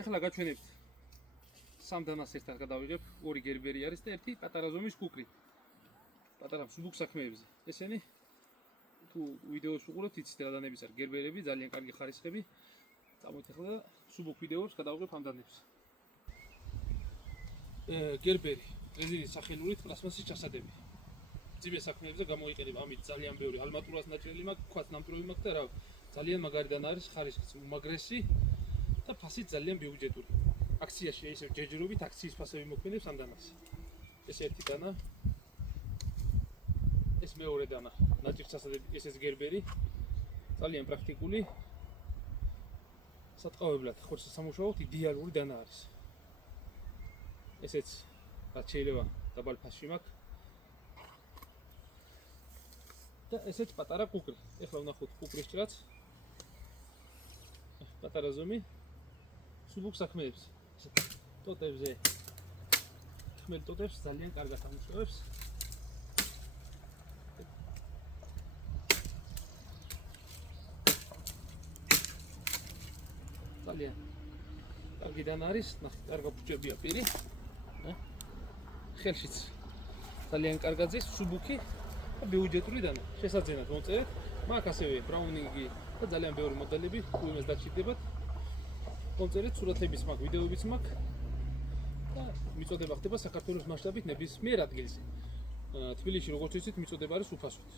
ეხლა გაჩვენებთ სამ დანას ერთად გადავიღებ, ორი გერბერი არის და ერთი პატარა ზომის კუკრი. პატარა მსუბუქ საქმეებზე. ესენი თუ ვიდეოს უყურებთ, იცით რა დანების არის გერბერები, ძალიან კარგი ხარისხები. წამოით ახლა და მსუბუქ ვიდეოს გადავიღებ ამ დანებს. გერბერი, რეზინის სახელურით პლასმასის ჩასადები. ძიმე საქმეებზე გამოიყენება, ამით ძალიან ბევრი ალმატურას ნაწილი მაქვს, ქვაც ნამტვრევი მაქვს და რა, ძალიან მაგარი დანა არის, ხარისხიც უმაგრესი და ფასიც ძალიან ბიუჯეტური. აქციაში ისევ ჯერჯერობით აქციის ფასები მოქმედებს ამ დანას. ეს ერთი დანა, ეს მეორე დანა, ნაჭირ ჩასადები, ესეც გერბერი, ძალიან პრაქტიკული. სატყავებლად, ხორცს სამუშაოდ იდეალური დანა არის. ესეც რაც შეიძლება დაბალ ფასში მაქვს. და ესეც პატარა კუკრი. ეხლა ვნახოთ კუკრის ჭრაც. პატარა ზომი მსუბუქ საქმეებს. ტოტებზე ხმელ ტოტებს ძალიან კარგად ამუშავებს. ძალიან კარგი დანა არის, ნახეთ, კარგი ფუჭებია პირი. ხელშიც ძალიან კარგად ზის, მსუბუქი და ბიუჯეტური დანა. შესაძენად მოწერეთ. მაქვს ასევე ბრაუნინგი და ძალიან ბევრი მოდელები, თუ იმას დაჭირდებათ. მოწერეთ, სურათებიც მაქვს, ვიდეოებიც მაქვს. და მიწოდება ხდება საქართველოს მასშტაბით ნებისმიერ ადგილზე. თბილისში როგორც იცით, მიწოდება არის უფასოდ.